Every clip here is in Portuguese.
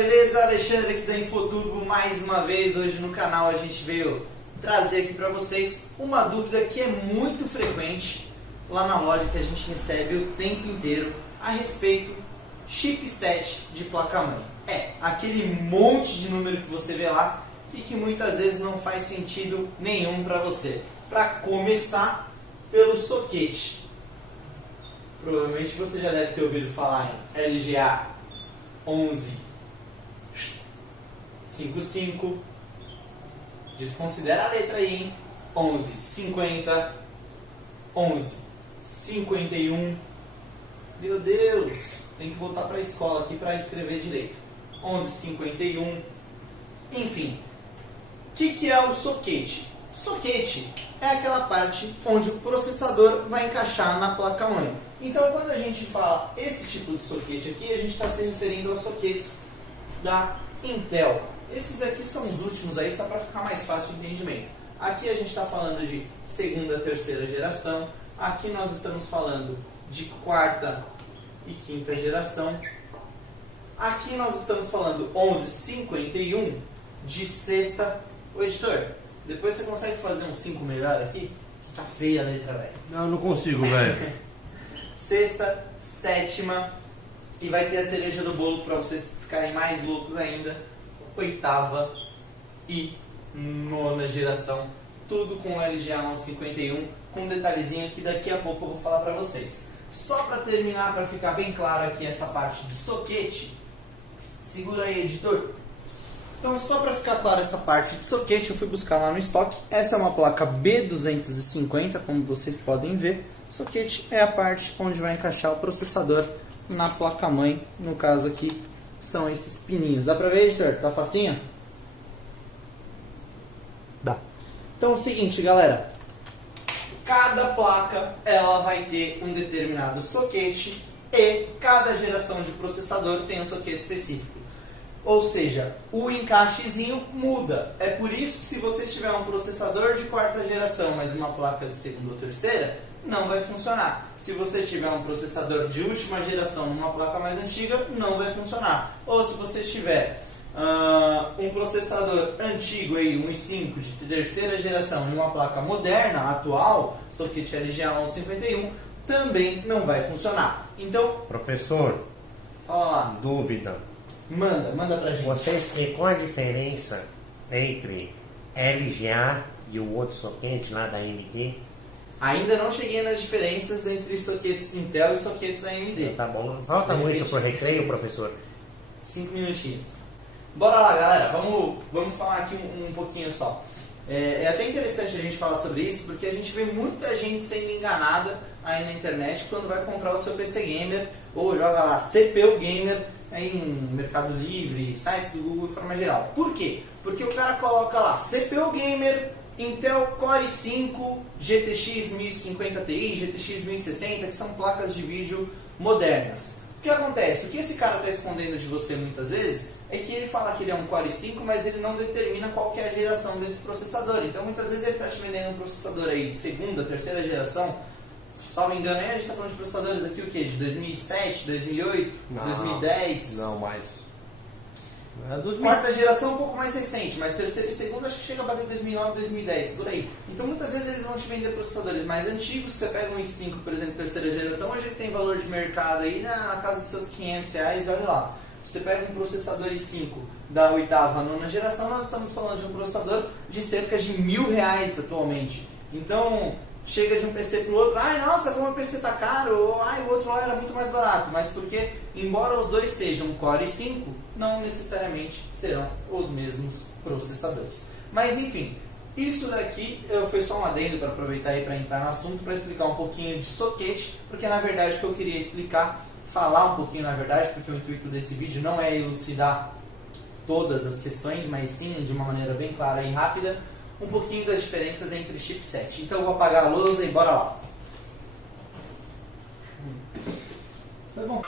beleza? Alexandre aqui da Infoturbo mais uma vez. Hoje no canal a gente veio trazer aqui para vocês uma dúvida que é muito frequente lá na loja, que a gente recebe o tempo inteiro a respeito chipset de placa-mãe. É, aquele monte de número que você vê lá e que muitas vezes não faz sentido nenhum para você. Para começar, pelo soquete. Provavelmente você já deve ter ouvido falar em LGA 1155. Desconsidera a letra aí, hein? 1150, 1151. Meu Deus, tem que voltar para a escola aqui para escrever direito. 1151. Enfim, o que é o soquete? Soquete é aquela parte onde o processador vai encaixar na placa-mãe. Então, quando a gente fala esse tipo de soquete aqui, a gente está se referindo aos soquetes da Intel. Esses aqui são os últimos aí, só para ficar mais fácil o entendimento. Aqui a gente está falando de segunda, terceira geração. Aqui nós estamos falando de quarta e quinta geração. Aqui nós estamos falando 1151 de sexta. Ô editor, depois você consegue fazer um 5 melhor aqui? Tá feia a letra, velho. Não consigo, velho. Sexta, sétima, e vai ter a cereja do bolo para vocês ficarem mais loucos ainda, oitava e nona geração, tudo com o LGA 1151, com um detalhezinho que daqui a pouco eu vou falar para vocês. Só para terminar, para ficar bem claro aqui essa parte de soquete, segura aí, editor. Então, só para ficar claro essa parte de soquete, eu fui buscar lá no estoque. Essa é uma placa B250, como vocês podem ver. Soquete é a parte onde vai encaixar o processador na placa-mãe. No caso aqui, são esses pininhos. Dá pra ver, editor? Tá facinho? Dá. Então é o seguinte, galera. Cada placa, ela vai ter um determinado soquete e cada geração de processador tem um soquete específico. Ou seja, o encaixezinho muda. É por isso que, se você tiver um processador de quarta geração, mas uma placa de segunda ou terceira, não vai funcionar. Se você tiver um processador de última geração numa placa mais antiga, não vai funcionar. Ou se você tiver um processador antigo, aí, um i5 de terceira geração, em uma placa moderna, atual, soquete LGA 1151, também não vai funcionar. Então, Professor, fala lá. dúvida. Manda pra gente. Vocês têm qual a diferença entre LGA e o outro soquete lá da AMD? Ainda não cheguei nas diferenças entre soquetes Intel e soquetes AMD. Tá bom. Falta muito pro recreio, professor? 5 minutinhos. Bora lá, galera. Vamos falar aqui um pouquinho só. É até interessante a gente falar sobre isso, porque a gente vê muita gente sendo enganada aí na internet quando vai comprar o seu PC Gamer, ou joga lá CPU Gamer aí em Mercado Livre, sites do Google de forma geral. Por quê? Porque o cara coloca lá CPU Gamer, Intel Core i5, GTX 1050 Ti, GTX 1060, que são placas de vídeo modernas. O que acontece? O que esse cara está escondendo de você muitas vezes é que ele fala que ele é um Core i5, mas ele não determina qual que é a geração desse processador. Então muitas vezes ele está te vendendo um processador aí de segunda, terceira geração. Salvo engano, aí a gente está falando de processadores aqui o que? De 2007, 2008, 2010? Não, mais. Quarta geração um pouco mais recente, mas terceira e segunda acho que chega a bater 2009, 2010, por aí. Então muitas vezes eles vão te vender processadores mais antigos. Você pega um i5, por exemplo, terceira geração, hoje ele tem valor de mercado aí na casa dos seus R$500, e olha lá. Você pega um processador i5 da oitava, nona geração, nós estamos falando de um processador de cerca de R$1.000 atualmente. Então, chega de um PC para o outro, ai nossa, como o PC está caro, ou ai, o outro lá era muito mais barato. Mas porque, embora os dois sejam Core i5, não necessariamente serão os mesmos processadores. Mas enfim, isso daqui foi só um adendo para aproveitar aí para entrar no assunto, para explicar um pouquinho de soquete, porque na verdade o que eu queria explicar, falar um pouquinho na verdade, porque o intuito desse vídeo não é elucidar todas as questões, mas sim de uma maneira bem clara e rápida, um pouquinho das diferenças entre chipset. Então eu vou apagar a lousa e bora lá. Foi bom.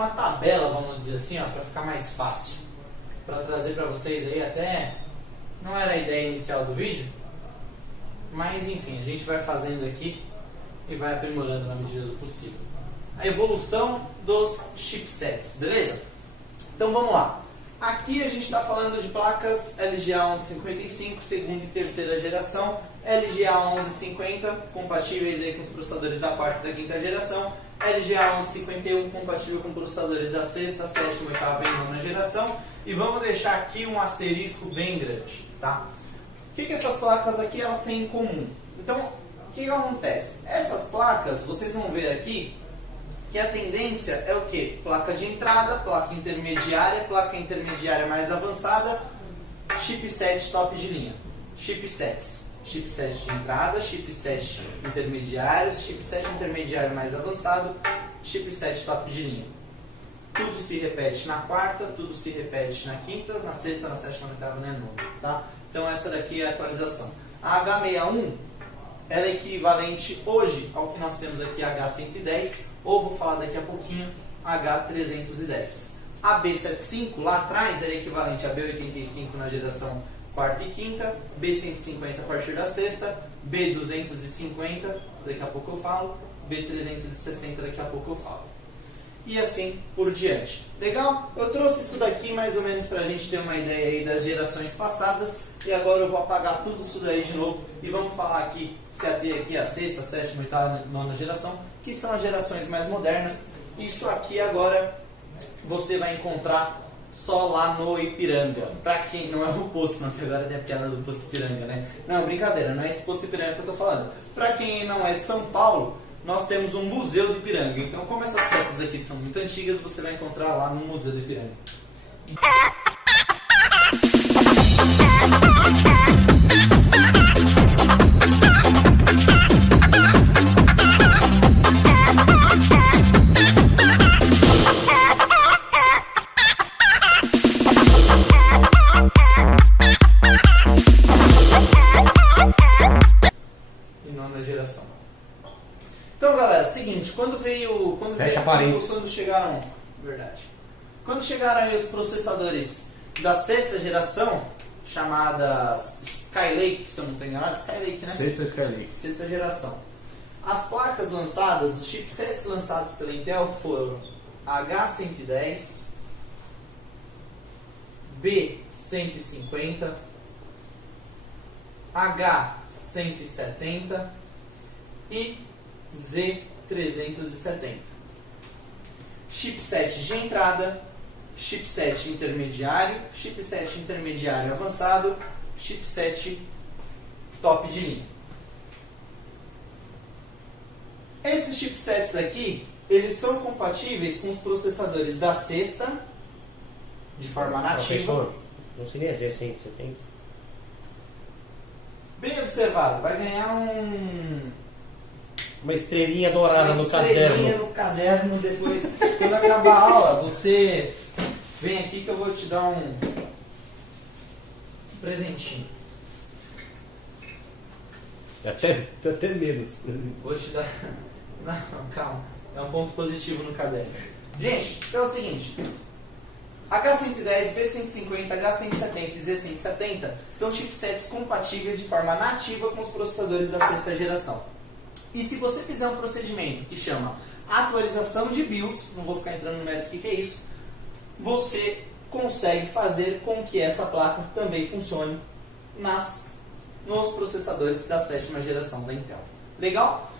uma tabela, vamos dizer assim, para ficar mais fácil, para trazer para vocês aí. Até não era a ideia inicial do vídeo, mas enfim, a gente vai fazendo aqui e vai aprimorando na medida do possível. A evolução dos chipsets, beleza? Então vamos lá. Aqui a gente está falando de placas LGA 1155, segunda e terceira geração, LGA 1150, compatíveis aí com os processadores da quarta e da quinta geração, LGA 1151, compatível com processadores da sexta, sétima, oitava e nona geração, e vamos deixar aqui um asterisco bem grande, tá? O que essas placas aqui elas têm em comum? Então, o que acontece? Essas placas, vocês vão ver aqui, que a tendência é o que? Placa de entrada, placa intermediária mais avançada, chipset top de linha. Chipsets. Chipset de entrada, chipset intermediários, chipset intermediário mais avançado, chipset top de linha. Tudo se repete na quarta, tudo se repete na quinta, na sexta, na sétima, na oitava e na nona. Tá? Então essa daqui é a atualização. A H61 ela é equivalente hoje ao que nós temos aqui, H110, ou vou falar daqui a pouquinho, H310. A B75 lá atrás era equivalente a B85 na geração quarta e quinta, B150 a partir da sexta, B250, daqui a pouco eu falo, B360 daqui a pouco eu falo. E assim por diante. Legal? Eu trouxe isso daqui mais ou menos para a gente ter uma ideia aí das gerações passadas. E agora eu vou apagar tudo isso daí de novo. E vamos falar aqui, se ater aqui a sexta, sétima, oitava, nona geração, que são as gerações mais modernas. Isso aqui agora você vai encontrar só lá no Ipiranga. Pra quem não é o posto, não, que agora tem a piada do posto Ipiranga, né? Não, brincadeira, não é esse posto Ipiranga que eu tô falando. Pra quem não é de São Paulo, nós temos um museu do Ipiranga. Então, como essas peças aqui são muito antigas, você vai encontrar lá no museu do Ipiranga. E nona geração. Então, galera, seguinte, quando chegaram, verdade. Quando chegaram aí os processadores da sexta geração, chamadas Skylake, se eu não estou enganado, Skylake, né? Sexta Skylake. Sexta geração. As placas lançadas, os chipsets lançados pela Intel foram H110, B150, H170 e Z370. Chipset de entrada, chipset intermediário avançado, chipset top de linha. Esses chipsets aqui, eles são compatíveis com os processadores da sexta, de forma nativa. Professor, não seria Z170? Bem observado, vai ganhar uma estrelinha dourada no caderno. Uma estrelinha no caderno. Depois, quando acabar a aula, você vem aqui que eu vou te dar um presentinho. Tô até medo desse presente. Vou te dar... Não, calma. É um ponto positivo no caderno. Gente, então é o seguinte. H110, B150, H170 e Z170 são chipsets compatíveis de forma nativa com os processadores da sexta geração. E se você fizer um procedimento que chama atualização de BIOS, não vou ficar entrando no mérito do que é isso, você consegue fazer com que essa placa também funcione nos processadores da sétima geração da Intel. Legal?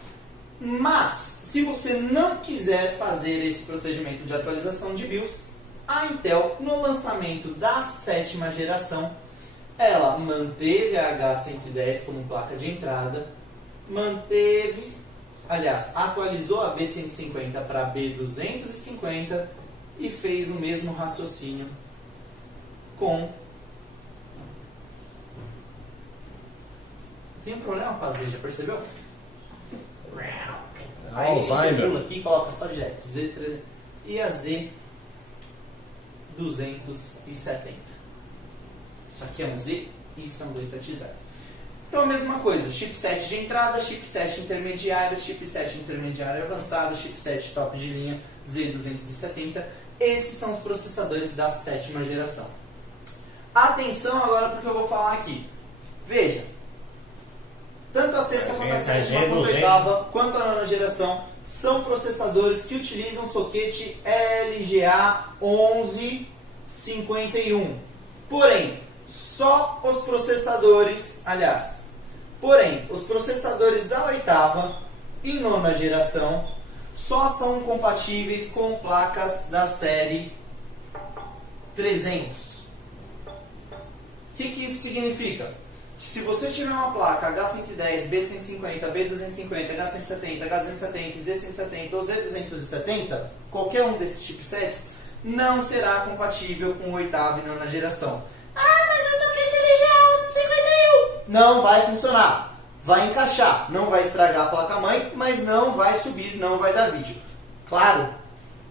Mas, se você não quiser fazer esse procedimento de atualização de BIOS, a Intel, no lançamento da sétima geração, ela manteve a H110 como placa de entrada, atualizou a B150 para B250 e fez o mesmo raciocínio com... Tem um problema com a Z, já percebeu? Aí você pula aqui e coloca só direto Z3 e a Z270. Isso aqui é um Z e isso é um 270. Então a mesma coisa, chipset de entrada, chipset intermediário avançado, chipset top de linha Z270. Esses são os processadores da 7ª geração. Atenção agora para o que eu vou falar aqui. Veja, tanto a 6ª quanto a 7ª, quanto a 8ª, quanto a 9ª geração são processadores que utilizam soquete LGA 1151. Porém, os processadores da 8ª e 9ª geração só são compatíveis com placas da série 300. O que isso significa? Se você tiver uma placa H110, B150, B250, H170, H270, Z170 ou Z270, qualquer um desses chipsets não será compatível com 8ª e 9ª geração. Ah, mas o soquete LGA 1151 não vai funcionar. Vai encaixar, não vai estragar a placa-mãe, mas não vai subir, não vai dar vídeo. Claro?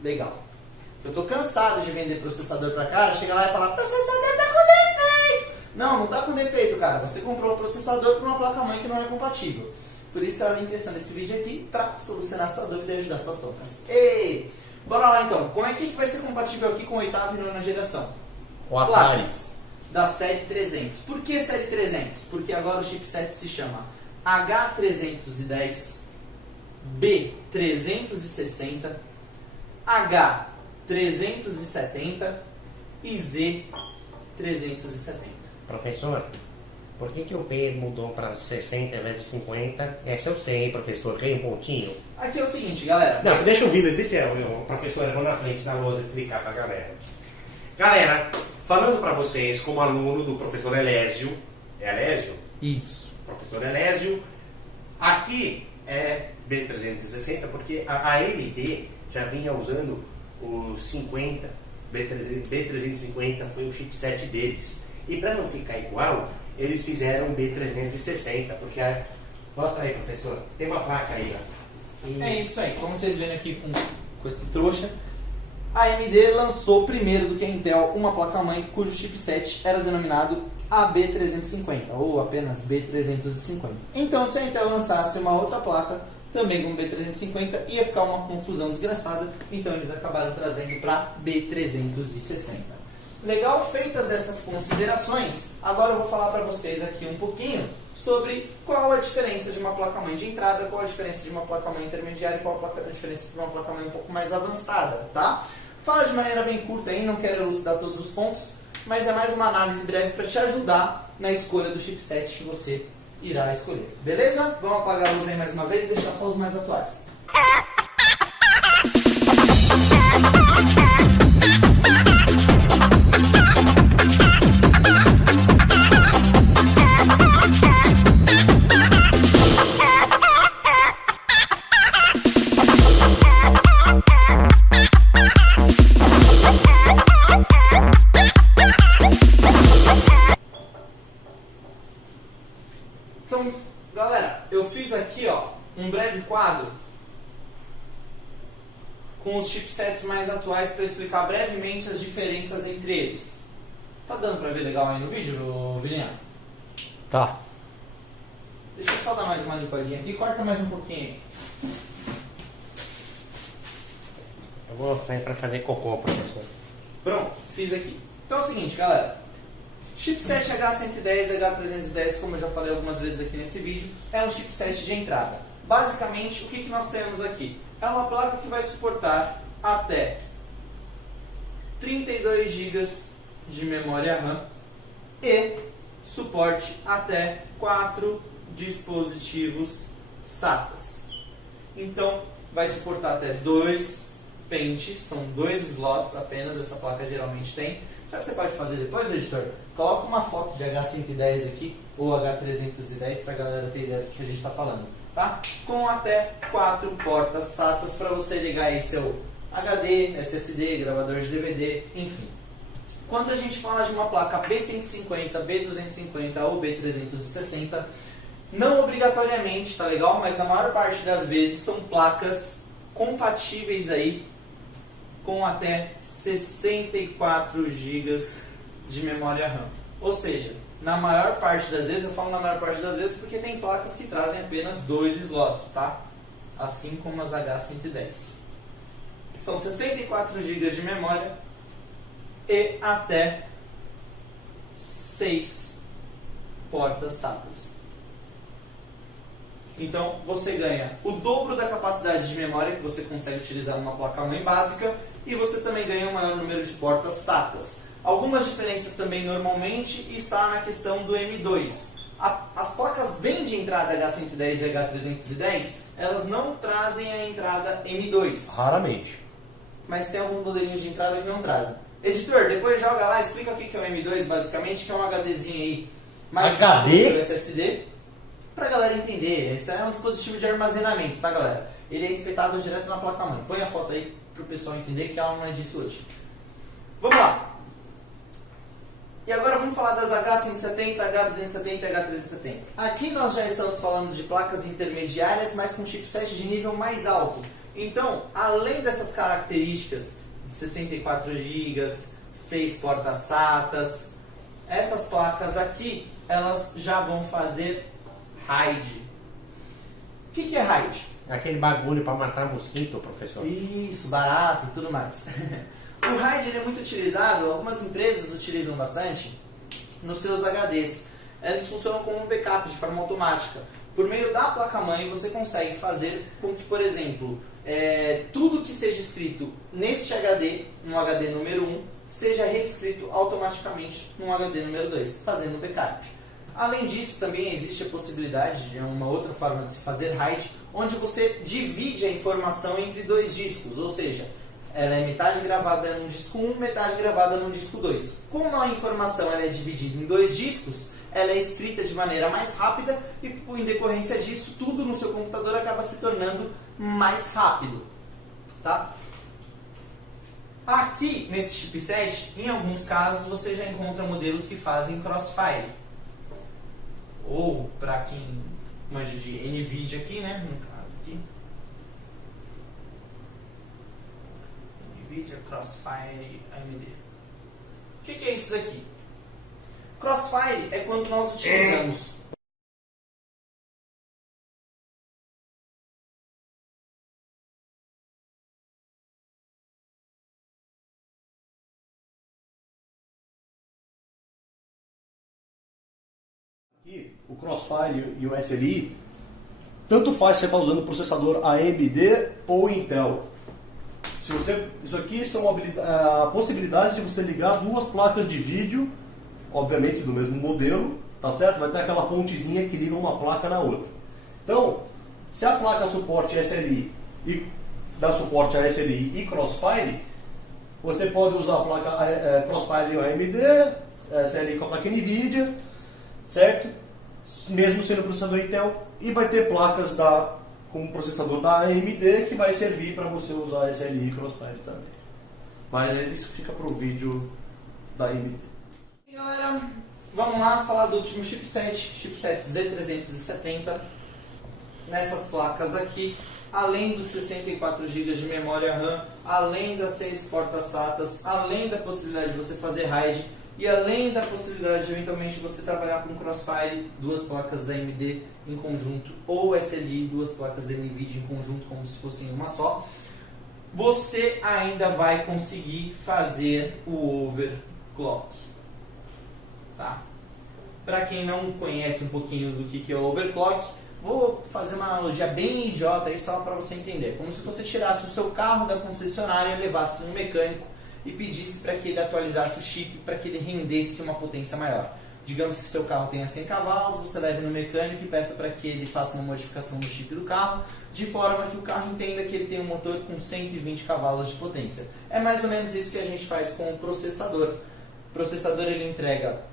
Legal. Eu tô cansado de vender processador pra cara, chega lá e falar, processador tá com defeito. Não tá com defeito, cara. Você comprou um processador para uma placa-mãe que não é compatível. Por isso a intenção desse vídeo aqui para solucionar sua dúvida e ajudar suas compras. E bora lá então. Como é que vai ser compatível aqui com 8ª e 9ª geração? Placas da série 300. Por que série 300? Porque agora o chipset se chama H310, B360, H370 e Z370. Professor, por que o B mudou para 60 ao invés de 50? Essa eu sei, hein, professor. Ganha um pontinho. Aqui é o seguinte, galera. Não, deixa o vídeo, deixa o professor eu vou na frente da lousa explicar pra galera. Galera, falando para vocês como aluno do professor Elésio. É Elésio? Isso. Professor Elésio. Aqui é B360 porque a AMD já vinha usando o 50. B350 foi o chipset deles. E para não ficar igual, eles fizeram um B360, porque mostra aí, professor, tem uma placa aí, ó. É isso aí, como vocês veem aqui com esse trouxa, a AMD lançou primeiro do que a Intel uma placa-mãe cujo chipset era denominado AB350 ou apenas B350. Então, se a Intel lançasse uma outra placa também com B350, ia ficar uma confusão desgraçada, então eles acabaram trazendo para B360. Legal, feitas essas considerações, agora eu vou falar para vocês aqui um pouquinho sobre qual a diferença de uma placa-mãe de entrada, qual a diferença de uma placa-mãe intermediária e qual a diferença de uma placa-mãe um pouco mais avançada, tá? Fala de maneira bem curta aí, não quero elucidar todos os pontos, mas é mais uma análise breve para te ajudar na escolha do chipset que você irá escolher. Beleza? Vamos apagar a luz aí mais uma vez e deixar só os mais atuais. Então, galera, eu fiz aqui um breve quadro com os chipsets mais atuais para explicar brevemente as diferenças entre eles. Tá dando para ver legal aí no vídeo, Vilinha? Tá. Deixa eu só dar mais uma limpadinha aqui, corta mais um pouquinho aí. Eu vou sair para fazer cocô, professor. Pronto, fiz aqui. Então é o seguinte, galera. Chipset H110, H310, como eu já falei algumas vezes aqui nesse vídeo, é um chipset de entrada. Basicamente, o que nós temos aqui? É uma placa que vai suportar até 32 GB de memória RAM e suporte até 4 dispositivos SATAs. Então, vai suportar até 2 pentes, são 2 slots apenas, essa placa geralmente tem. Sabe o que você pode fazer depois, editor? Coloca uma foto de H110 aqui, ou H310, para a galera ter ideia do que a gente está falando. Tá? Com até 4 portas SATAs para você ligar aí seu HD, SSD, gravador de DVD, enfim. Quando a gente fala de uma placa B150, B250 ou B360, não obrigatoriamente, tá legal? Mas na maior parte das vezes são placas compatíveis aí com até 64 GB de memória RAM. Ou seja, na maior parte das vezes, eu falo na maior parte das vezes porque tem placas que trazem apenas 2 slots, tá? Assim como as H110. São 64 GB de memória e até 6 portas SATAs. Então você ganha o dobro da capacidade de memória que você consegue utilizar numa placa-mãe básica e você também ganha um maior número de portas SATAs. Algumas diferenças também normalmente está na questão do M2. As placas bem de entrada H110 e H310, elas não trazem a entrada M2. Raramente. Mas tem alguns modelinhos de entrada que não trazem. Editor, depois joga lá, explica o que é o M2, basicamente, que é um HDzinho aí mais rápido que o SSD, pra galera entender. Isso é um dispositivo de armazenamento, tá, galera? Ele é espetado direto na placa-mãe. Põe a foto aí pro pessoal entender que ela não é disso hoje. Vamos lá! E agora vamos falar das H170, H270 e H370. Aqui nós já estamos falando de placas intermediárias, mas com chipset de nível mais alto. Então, além dessas características de 64 GB, 6 portas SATAs, essas placas aqui, elas já vão fazer RAID. O que é RAID? Aquele bagulho para matar mosquito, professor. Isso, barato e tudo mais. O RAID ele é muito utilizado, algumas empresas utilizam bastante nos seus HDs. Eles funcionam como um backup de forma automática. Por meio da placa-mãe você consegue fazer com que, por exemplo, tudo que seja escrito neste HD, no HD número 1, seja reescrito automaticamente no HD número 2, fazendo backup. Além disso, também existe a possibilidade de uma outra forma de se fazer RAID, onde você divide a informação entre 2 discos, ou seja, ela é metade gravada num disco 1, metade gravada num disco 2. Como a informação ela é dividida em 2 discos, ela é escrita de maneira mais rápida e, em decorrência disso, tudo no seu computador acaba se tornando mais rápido. Tá? Aqui, nesse chipset, em alguns casos, você já encontra modelos que fazem crossfire. Ou, para quem manja de NVIDIA aqui, né, no caso aqui, NVIDIA Crossfire AMD. O que é isso daqui? Crossfire é quando nós utilizamos o Crossfire e o SLI, tanto faz se você está usando o processador AMD ou Intel. Isso aqui são a possibilidade de você ligar 2 placas de vídeo, obviamente do mesmo modelo, tá certo? Vai ter aquela pontezinha que liga uma placa na outra. Então, se a placa suporte SLI e dá suporte a SLI e Crossfire, você pode usar a placa Crossfire AMD, SLI com a placa NVIDIA, certo? Mesmo sendo processador Intel, e vai ter placas com o processador da AMD que vai servir para você usar SLI e Crossfire também. Mas isso fica para o vídeo da AMD. E galera, vamos lá falar do último chipset Z370. Nessas placas aqui, além dos 64 GB de memória RAM, além das 6 portas SATAs, além da possibilidade de você fazer RAID e além da possibilidade de eventualmente você trabalhar com Crossfire, 2 placas da AMD em conjunto, ou SLI, 2 placas da NVIDIA em conjunto, como se fossem uma só, você ainda vai conseguir fazer o overclock. Tá? Para quem não conhece um pouquinho do que é o overclock, vou fazer uma analogia bem idiota aí só para você entender. Como se você tirasse o seu carro da concessionária, levasse no mecânico e pedisse para que ele atualizasse o chip para que ele rendesse uma potência maior. Digamos que seu carro tenha 100 cavalos, você leve no mecânico e peça para que ele faça uma modificação do chip do carro, de forma que o carro entenda que ele tem um motor com 120 cavalos de potência. É mais ou menos isso que a gente faz com o processador. O processador ele entrega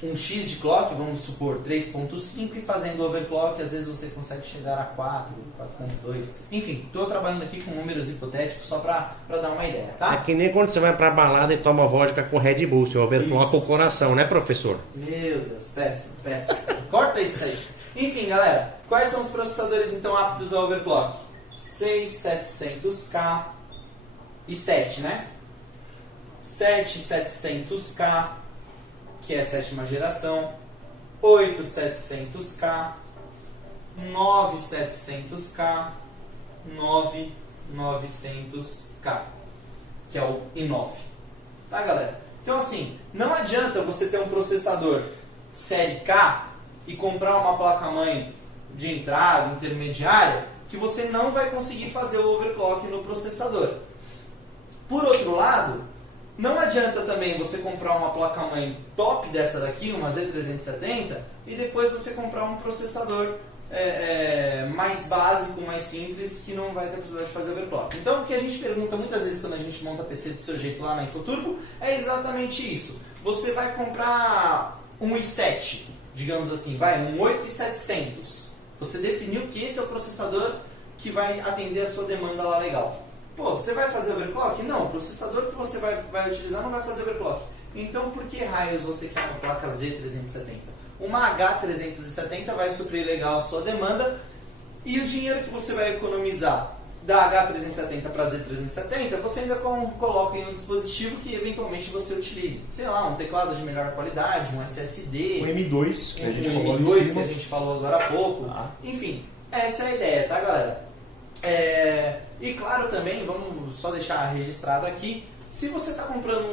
um X de clock, vamos supor 3.5, e fazendo overclock às vezes você consegue chegar a 4, 4.2. Enfim, estou trabalhando aqui com números hipotéticos só para dar uma ideia, tá? É que nem quando você vai pra balada e toma vodka com Red Bull, você overclocka o coração, né, professor? Meu Deus, péssimo, péssimo. Corta isso aí. Enfim, galera, quais são os processadores então aptos ao overclock? 6700K e 7, né? 7700K, que é 7ª geração, 8700K, 9700K, 9900K, que é o i9. Tá, galera? Então, assim, não adianta você ter um processador série K e comprar uma placa-mãe de entrada, intermediária, que você não vai conseguir fazer o overclock no processador. Por outro lado, não adianta também você comprar uma placa-mãe top dessa daqui, uma Z370, e depois você comprar um processador mais básico, mais simples, que não vai ter possibilidade de fazer overclock. Então, o que a gente pergunta muitas vezes quando a gente monta PC do seu jeito lá na Infoturbo é exatamente isso. Você vai comprar um i7, digamos assim, um 8700. Você definiu que esse é o processador que vai atender a sua demanda lá legal. Pô, você vai fazer overclock? Não, o processador que você vai utilizar não vai fazer overclock. Então, por que raios você quer uma placa Z370? Uma H370 vai suprir legal a sua demanda, e o dinheiro que você vai economizar da H370 para a Z370, você ainda coloca em um dispositivo que eventualmente você utilize. Sei lá, um teclado de melhor qualidade, um SSD, O M2, que a gente falou ali em M2 cima. que a gente falou agora há pouco. Enfim, essa é a ideia, tá, galera? E claro também, vamos só deixar registrado aqui, se você está comprando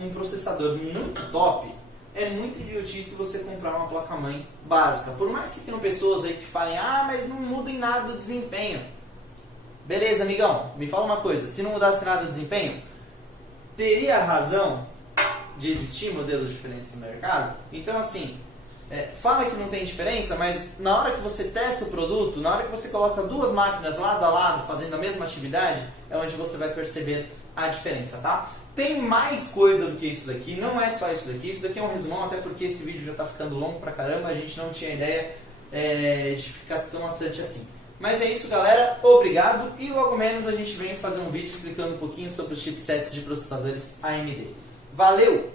um processador muito top, é muito idiotice você comprar uma placa-mãe básica. Por mais que tenham pessoas aí que falem, mas não muda em nada o desempenho. Beleza, amigão, me fala uma coisa, se não mudasse nada o desempenho, teria razão de existir modelos diferentes no mercado? Então, assim, fala que não tem diferença, mas na hora que você testa o produto, na hora que você coloca duas máquinas lado a lado fazendo a mesma atividade, é onde você vai perceber a diferença, tá? Tem mais coisa do que isso daqui, não é só isso daqui é um resumão, até porque esse vídeo já está ficando longo pra caramba, a gente não tinha ideia de ficar tão maçante assim. Mas é isso, galera, obrigado, e logo menos a gente vem fazer um vídeo explicando um pouquinho sobre os chipsets de processadores AMD. Valeu!